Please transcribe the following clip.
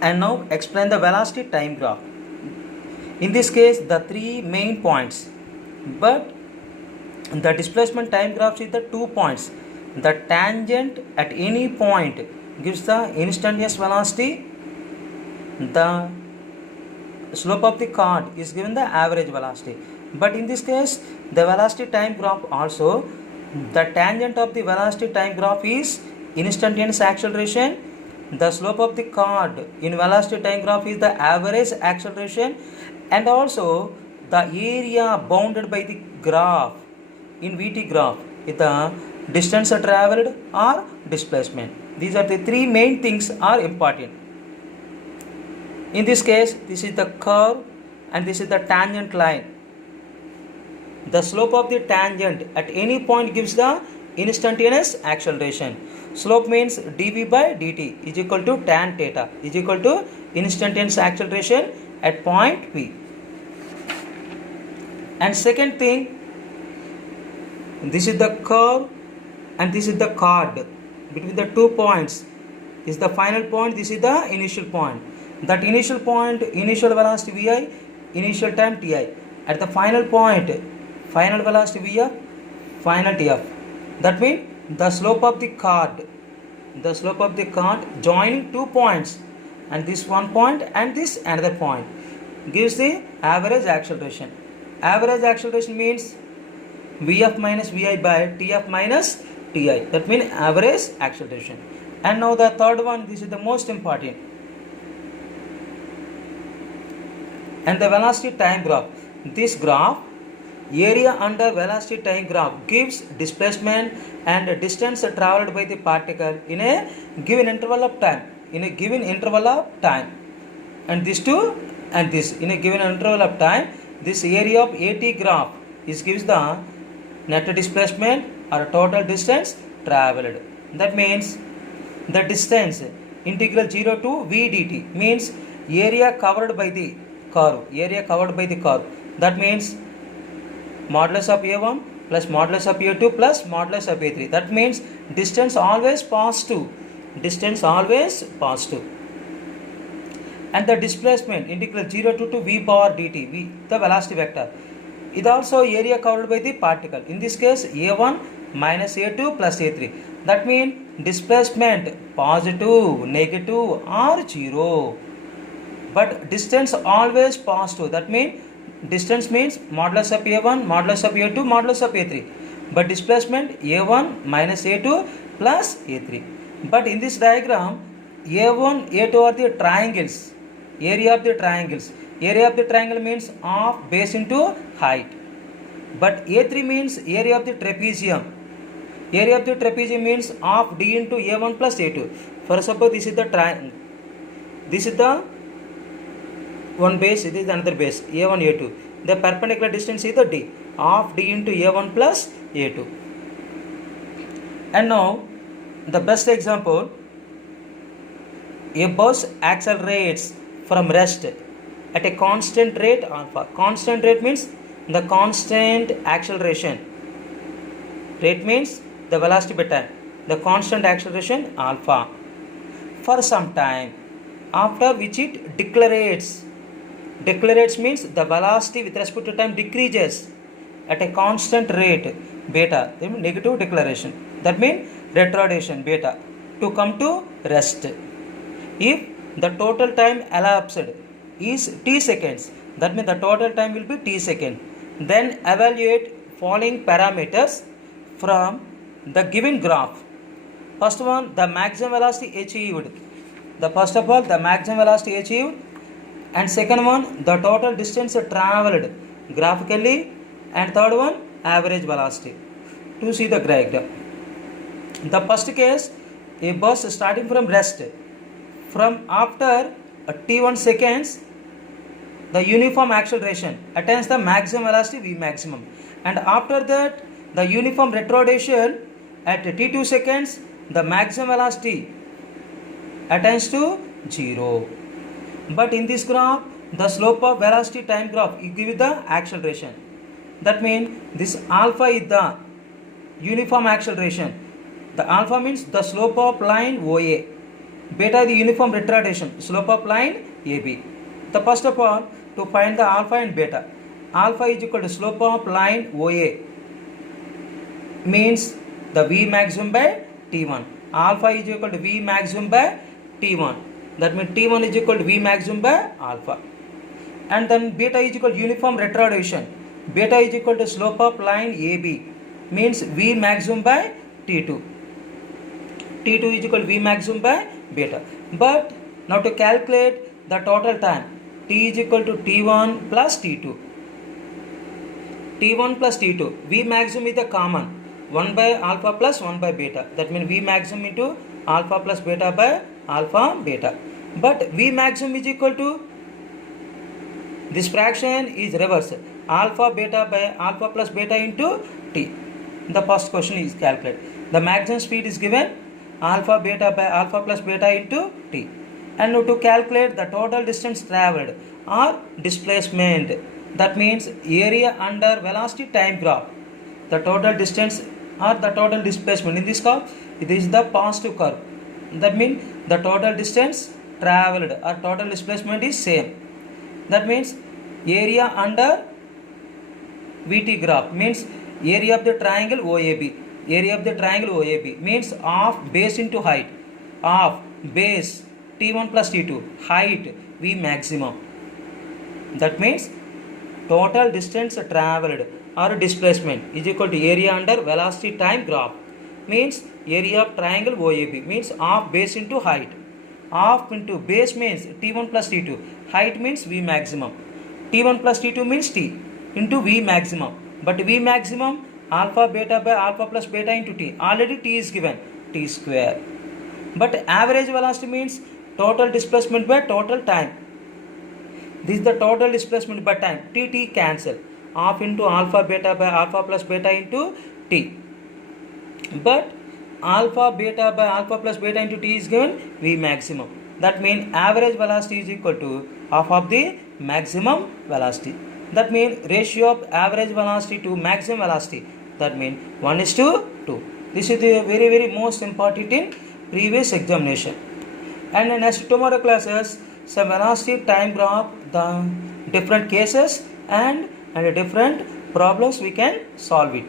And now explain the velocity time graph. In this case, the three main points, but the displacement time graph is the 2 points. The tangent at any point gives the instantaneous velocity. The slope of the chord is given the average velocity. But in this case, the velocity time graph also, the tangent of the velocity time graph is instantaneous acceleration. The slope of the chord in velocity time graph is the average acceleration, and also the area bounded by the graph in VT graph is the distance traveled or displacement. These are the three main things are important. In this case, this is the curve and this is the tangent line. The slope of the tangent at any point gives the instantaneous acceleration. Slope means dv by dt is equal to tan theta is equal to instantaneous acceleration at point P. And second thing, this is the curve and this is the chord. Between the 2 points is the final point, this is the initial point. That initial point, initial velocity vi, initial time ti. At the final point, final velocity vf, final tf. That means the slope of the chord joining 2 points, and this one point and this another point gives the average acceleration. Average acceleration means vf minus vi by tf minus ti. That means average acceleration. And now the third one, this is the most important. And the velocity time graph. This graph, area under velocity time graph gives displacement and distance traveled by the particle in a given interval of time. And this two and this in a given interval of time, this area of AT graph is gives the net displacement or total distance traveled. That means the distance integral 0 to v dt means area covered by the curve. That means modulus of a1 plus modulus of a2 plus modulus of a3. That means distance always positive. And the displacement integral 0 to v bar dt, the velocity vector, is also area covered by the particle. In this case, a1 minus a2 plus a3. That means displacement positive, negative or 0. But distance always positive. That means distance means modulus of a1, modulus of a2, modulus of a3. But displacement a1 minus a2 plus a3. But in this diagram, a1, a2 are the triangles. Area of the triangles. Area of the triangle means of base into height. But a3 means area of the trapezium. Area of the trapezium means of d into a1 plus a2. For suppose this is the triangle. This is the one base, this is another base, a1, a2. The perpendicular distance is the d, of d into a1 plus a2. And now, the best example, a bus accelerates from rest at a constant rate alpha. Constant rate means the constant acceleration. Rate means the velocity by time. The constant acceleration alpha for some time, after which it decelerates. Decelerates means the velocity with respect to time decreases at a constant rate beta. That means negative deceleration. That means retardation beta to come to rest. If the total time elapsed is t seconds, that means the total time will be t second. Then evaluate following parameters from the given graph. First one, the maximum velocity achieved. First of all, the maximum velocity achieved. And second one, the total distance traveled graphically. And third one, average velocity. To see the diagram. The first case, a bus starting from rest. From after t1 seconds, the uniform acceleration attains the maximum velocity v maximum. And after that, the uniform retardation at t2 seconds, the maximum velocity attains to 0. But in this graph, the slope of velocity time graph you give the acceleration. That means this alpha is the uniform acceleration. The alpha means the slope of line OA. Beta is the uniform retardation, slope of line AB. The first of all, to find the alpha and beta. Alpha is equal to slope of line OA, means the V maximum by T1. Alpha is equal to V maximum by T1. That means T1 is equal to V maximum by alpha. And then beta is equal to uniform retardation. Beta is equal to slope of line AB, means V maximum by T2. T2 is equal to V maximum by beta. But now to calculate the total time, T is equal to T1 plus T2. T1 plus T2. V maximum is the common. 1 by alpha plus 1 by beta. That means V maximum into alpha plus beta by alpha beta. But V maximum is equal to, this fraction is reversed. Alpha beta by alpha plus beta into T. The first question is calculated. The maximum speed is given alpha beta by alpha plus beta into T. And now to calculate the total distance travelled or displacement. That means area under velocity time graph. The total distance or the total displacement. In this curve, this is the positive curve. That means the total distance travelled or total displacement is same. That means area under VT graph means area of the triangle OAB. Area of the triangle OAB means of base into height. Of base T1 plus T2, height V maximum. That means total distance travelled or displacement is equal to area under velocity time graph, means area of triangle OAB, means of base into height. Of into base means T1 plus T2, height means V maximum. T1 plus T2 means T into V maximum. But V maximum alpha beta by alpha plus beta into T. Already T is given, T square. But average velocity means total displacement by total time. This is the total displacement by time. T cancel. Half into alpha beta by alpha plus beta into T. But alpha beta by alpha plus beta into T is given V maximum. That means average velocity is equal to half of the maximum velocity. That means ratio of average velocity to maximum velocity. That means 1:2. This is the very most important in previous examination. And in next tomorrow classes, some velocity time graph, the different cases and different problems we can solve it.